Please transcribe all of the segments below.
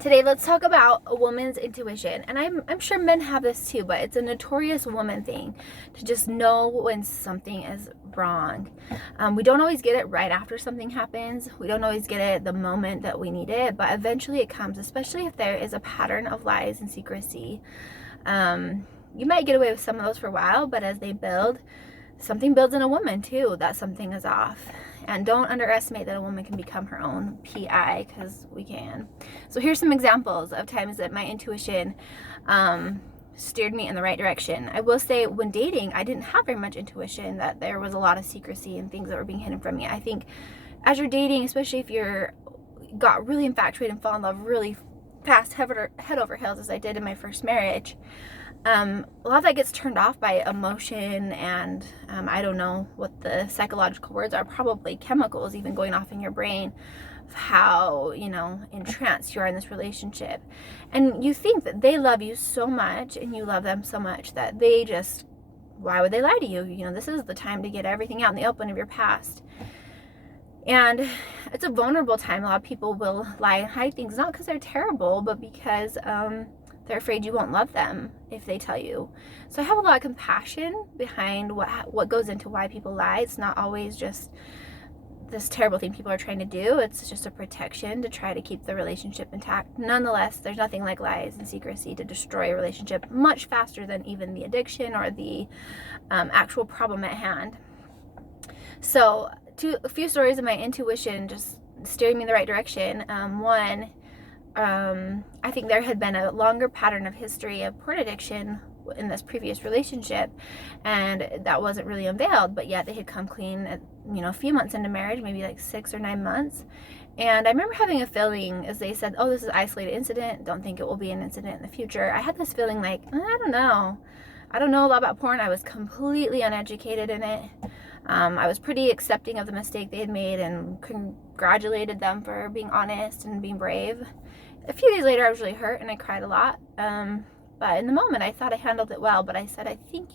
Today, let's talk about a woman's intuition. And I'm sure men have this too, but it's a notorious woman thing to just know when something is wrong. We don't always get it right after something happens. We don't always get it the moment that we need it, but eventually it comes, especially if there is a pattern of lies and secrecy. You might get away with some of those for a while, but as they build, something builds in a woman too, that something is off. And don't underestimate that a woman can become her own PI, because we can. So here's some examples of times that my intuition steered me in the right direction. I will say, when dating, I didn't have very much intuition, that there was a lot of secrecy and things that were being hidden from me. I think as you're dating, especially if you're got really infatuated and fall in love really fast, head over heels, as I did in my first marriage, a lot of that gets turned off by emotion and I don't know what the psychological words are, probably chemicals even going off in your brain of how, entranced you are in this relationship. And you think that they love you so much and you love them so much that they just, why would they lie to you? This is the time to get everything out in the open of your past. And it's a vulnerable time. A lot of people will lie and hide things, not because they're terrible, but because they're afraid you won't love them if they tell you. So I have a lot of compassion behind what goes into why people lie. It's not always just this terrible thing people are trying to do. It's just a protection to try to keep the relationship intact. Nonetheless, there's nothing like lies and secrecy to destroy a relationship much faster than even the addiction or the actual problem at hand. So a few stories of my intuition just steering me in the right direction. One, I think there had been a longer pattern of history of porn addiction in this previous relationship, and that wasn't really unveiled, but yet they had come clean at, a few months into marriage, maybe like 6 or 9 months. And I remember having a feeling, as they said, oh, this is an isolated incident, don't think it will be an incident in the future. I had this feeling like, I don't know a lot about porn. I was completely uneducated in it. I was pretty accepting of the mistake they had made and congratulated them for being honest and being brave. A few days later, I was really hurt and I cried a lot. But in the moment, I thought I handled it well. But I said, I think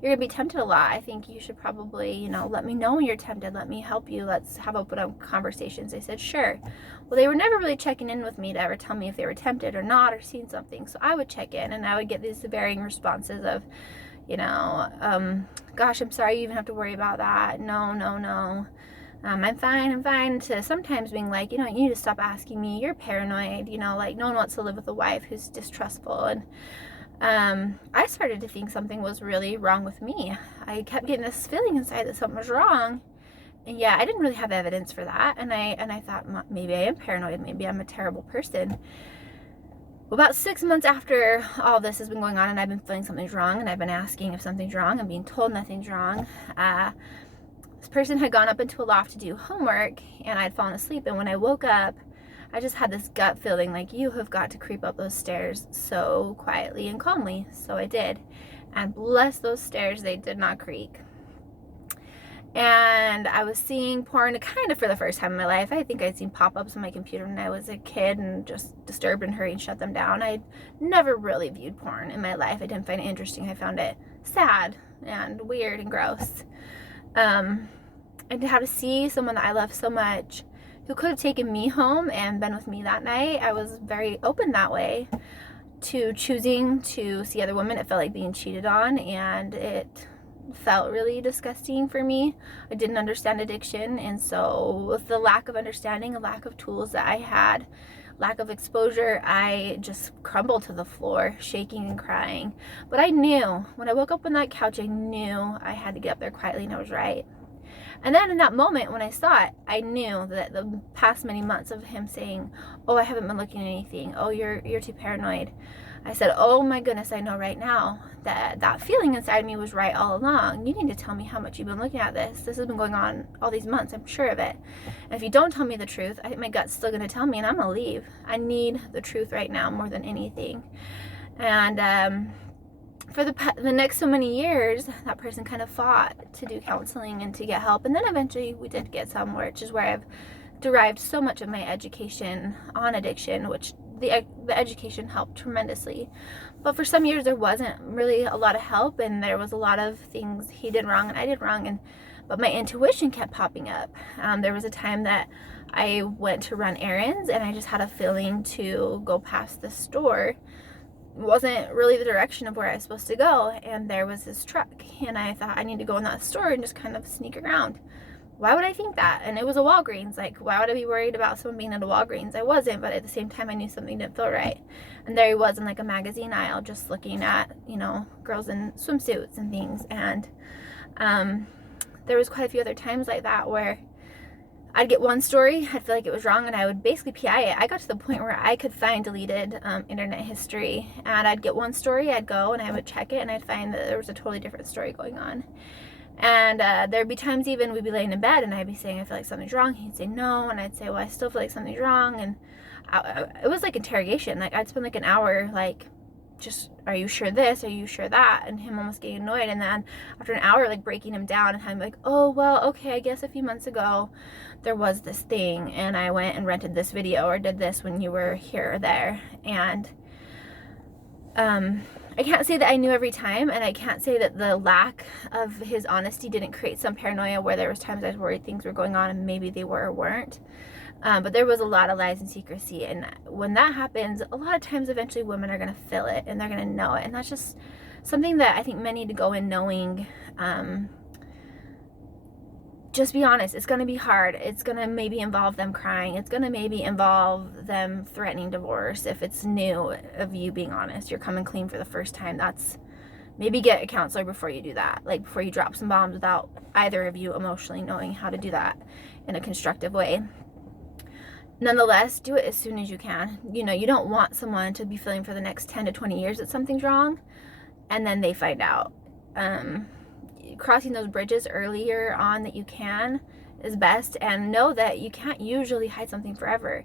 you're going to be tempted a lot. I think you should probably, let me know when you're tempted. Let me help you. Let's have open conversations. They said, sure. Well, they were never really checking in with me to ever tell me if they were tempted or not or seen something. So I would check in and I would get these varying responses of, gosh, I'm sorry you even have to worry about that. No. I'm fine, to sometimes being like, you need to stop asking me. You're paranoid, like no one wants to live with a wife who's distrustful. And I started to think something was really wrong with me. I kept getting this feeling inside that something was wrong. And yeah, I didn't really have evidence for that. And I thought, maybe I am paranoid. Maybe I'm a terrible person. Well, about 6 months after all this has been going on and I've been feeling something's wrong and I've been asking if something's wrong and being told nothing's wrong, this person had gone up into a loft to do homework and I'd fallen asleep, and when I woke up, I just had this gut feeling like, you have got to creep up those stairs so quietly and calmly. So I did, and bless those stairs, they did not creak. And I was seeing porn kind of for the first time in my life. I think I'd seen pop-ups on my computer when I was a kid and just disturbed and hurried and shut them down. I'd never really viewed porn in my life. I didn't find it interesting. I found it sad and weird and gross. And to have to see someone that I love so much who could have taken me home and been with me that night, I was very open that way to choosing to see other women. It felt like being cheated on, and it felt really disgusting for me. I didn't understand addiction, and so with the lack of understanding, a lack of tools that I had, lack of exposure, I just crumbled to the floor, shaking and crying. But I knew, when I woke up on that couch, I knew I had to get up there quietly, and I was right. And then in that moment when I saw it, I knew that the past many months of him saying, oh, I haven't been looking at anything, oh, you're too paranoid, I said, oh my goodness, I know right now that that feeling inside me was right all along. You need to tell me how much you've been looking at this. This has been going on all these months, I'm sure of it. And if you don't tell me the truth, I think my gut's still going to tell me, and I'm going to leave. I need the truth right now more than anything. And for the next so many years, that person kind of fought to do counseling and to get help. And then eventually we did get some, which is where I've derived so much of my education on addiction, which the education helped tremendously. But for some years there wasn't really a lot of help, and there was a lot of things he did wrong and I did wrong, and but my intuition kept popping up. There was a time that I went to run errands and I just had a feeling to go past the store. It wasn't really the direction of where I was supposed to go, and there was this truck, and I thought I need to go in that store and just kind of sneak around. Why would I think that? And it was a Walgreens. Like, why would I be worried about someone being at a Walgreens? I wasn't, but at the same time I knew something didn't feel right. And there he was in like a magazine aisle just looking at, you know, girls in swimsuits and things. And there was quite a few other times like that where I'd get one story, I'd feel like it was wrong, and I would basically PI it. I got to the point where I could find deleted internet history, and I'd get one story, I'd go and I would check it, and I'd find that there was a totally different story going on. And there'd be times even we'd be laying in bed and I'd be saying I feel like something's wrong. He'd say no, and I'd say, well, I still feel like something's wrong. And it was like interrogation. Like, I'd spend like an hour like, just, are you sure this, are you sure that, and him almost getting annoyed. And then after an hour, like breaking him down, and I'm like, oh well, okay, I guess a few months ago there was this thing, and I went and rented this video or did this when you were here or there. And I can't say that I knew every time, and I can't say that the lack of his honesty didn't create some paranoia where there was times I was worried things were going on and maybe they were or weren't. But there was a lot of lies and secrecy, and when that happens, a lot of times eventually women are going to feel it and they're going to know it, and that's just something that I think men need to go in knowing. Just be honest. It's going to be hard. It's going to maybe involve them crying. It's going to maybe involve them threatening divorce if it's new of you being honest. You're coming clean for the first time. That's, maybe get a counselor before you do that. Like, before you drop some bombs without either of you emotionally knowing how to do that in a constructive way. Nonetheless, do it as soon as you can. You know, you don't want someone to be feeling for the next 10 to 20 years that something's wrong, and then they find out. Crossing those bridges earlier on that you can is best, and know that you can't usually hide something forever.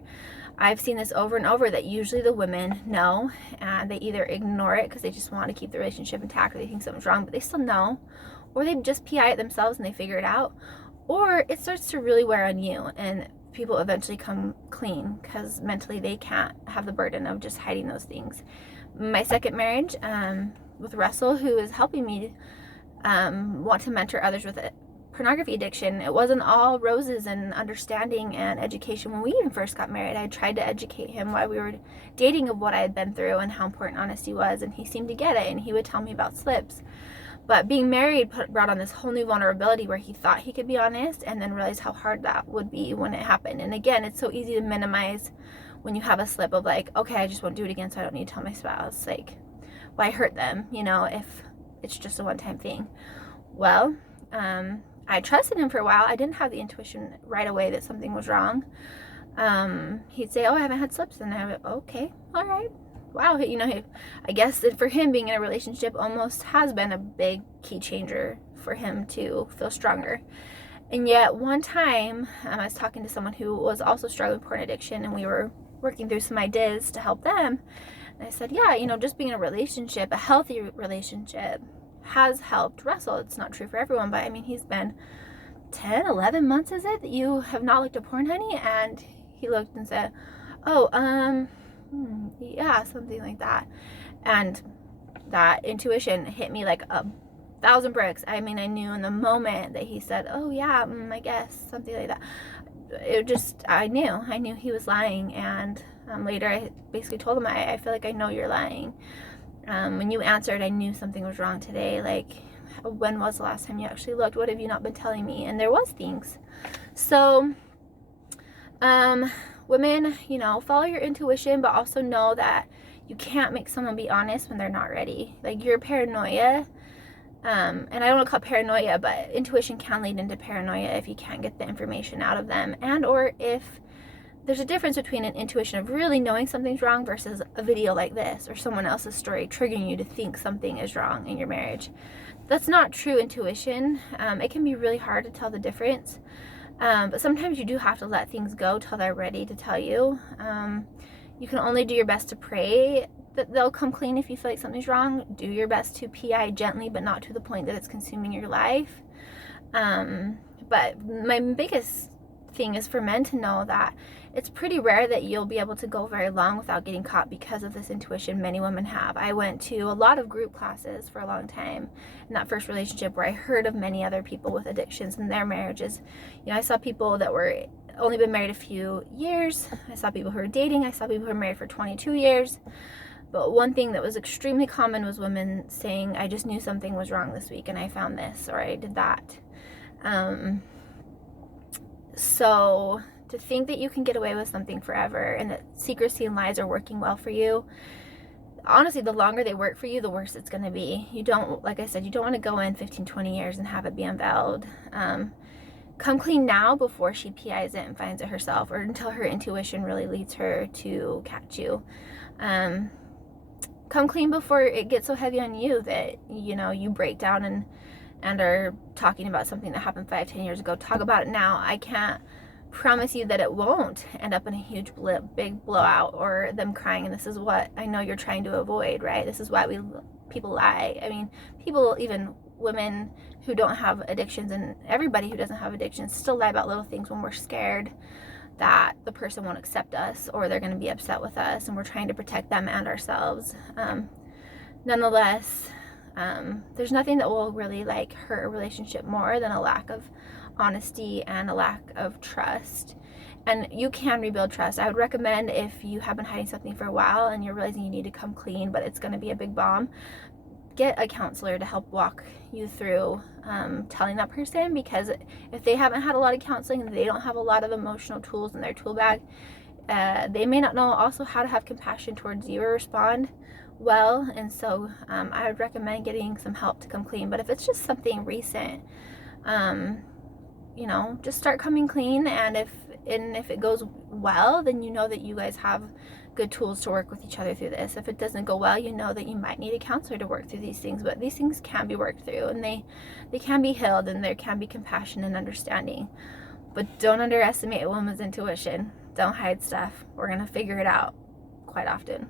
I've seen this over and over, that usually the women know, and they either ignore it because they just want to keep the relationship intact, or they think something's wrong, but they still know, or they just PI it themselves and they figure it out, or it starts to really wear on you, and people eventually come clean because mentally they can't have the burden of just hiding those things. My second marriage with Russell, who is helping me want to mentor others with pornography addiction, it wasn't all roses and understanding and education. When we even first got married, I tried to educate him while we were dating of what I had been through and how important honesty was, and he seemed to get it, and he would tell me about slips. But being married brought on this whole new vulnerability where he thought he could be honest, and then realized how hard that would be when it happened. And again, it's so easy to minimize when you have a slip of like, okay, I just won't do it again, so I don't need to tell my spouse. Like, why hurt them, you know, if it's just a one-time thing. Well, I trusted him for a while. I didn't have the intuition right away that something was wrong. He'd say, oh, I haven't had slips, and I would, okay, all right. Wow, you know, I guess for him, being in a relationship almost has been a big key changer for him to feel stronger. And yet one time I was talking to someone who was also struggling with porn addiction, and we were working through some ideas to help them. And I said, yeah, you know, just being in a relationship, a healthy relationship, has helped Russell. It's not true for everyone, but I mean, he's been 10, 11 months, is it, that you have not looked at porn, honey? And he looked and said, oh, yeah, something like that. And that intuition hit me like 1,000 bricks. I mean, I knew in the moment that he said, oh yeah, I guess, something like that. It just, I knew he was lying. And later I basically told him, I feel like I know you're lying. When you answered, I knew something was wrong today. Like, when was the last time you actually looked? What have you not been telling me? And there was things. So women, you know, follow your intuition, but also know that you can't make someone be honest when they're not ready. Like, your paranoia, and I don't want to call it paranoia, but intuition can lead into paranoia if you can't get the information out of them, and or if there's a difference between an intuition of really knowing something's wrong versus a video like this or someone else's story triggering you to think something is wrong in your marriage. That's not true intuition. It can be really hard to tell the difference. But sometimes you do have to let things go till they're ready to tell you. You can only do your best to pray that they'll come clean if you feel like something's wrong. Do your best to PI gently, but not to the point that it's consuming your life. But my biggest thing is for men to know that it's pretty rare that you'll be able to go very long without getting caught because of this intuition many women have. I went to a lot of group classes for a long time in that first relationship where I heard of many other people with addictions in their marriages. You know, I saw people that were only been married a few years. I saw people who were dating. I saw people who were married for 22 years. But one thing that was extremely common was women saying, I just knew something was wrong this week and I found this or I did that. So to think that you can get away with something forever and that secrecy and lies are working well for you, honestly, the longer they work for you, the worse it's going to be. You don't, like I said, you don't want to go in 15, 20 years and have it be unveiled. Come clean now before she PIs it and finds it herself, or until her intuition really leads her to catch you. Come clean before it gets so heavy on you that, you know, you break down and are talking about something that happened 5, 10 years ago. Talk about it now. I can't promise you that it won't end up in a huge big blowout or them crying, and this is what I know you're trying to avoid, right? This is why people lie. I mean, people, even women who don't have addictions, and everybody who doesn't have addictions, still lie about little things when we're scared that the person won't accept us or they're going to be upset with us, and we're trying to protect them and ourselves. Nonetheless, there's nothing that will really like hurt a relationship more than a lack of honesty and a lack of trust. And you can rebuild trust. I would recommend, if you have been hiding something for a while and you're realizing you need to come clean, but it's going to be a big bomb, get a counselor to help walk you through telling that person, because if they haven't had a lot of counseling and they don't have a lot of emotional tools in their tool bag, they may not know also how to have compassion towards you or respond well. And so I would recommend getting some help to come clean. But if it's just something recent, you know, just start coming clean, and if it goes well, then you know that you guys have good tools to work with each other through this. If it doesn't go well, you know that you might need a counselor to work through these things, but these things can be worked through, and they can be healed, and there can be compassion and understanding. But don't underestimate a woman's intuition. Don't hide stuff. We're going to figure it out quite often.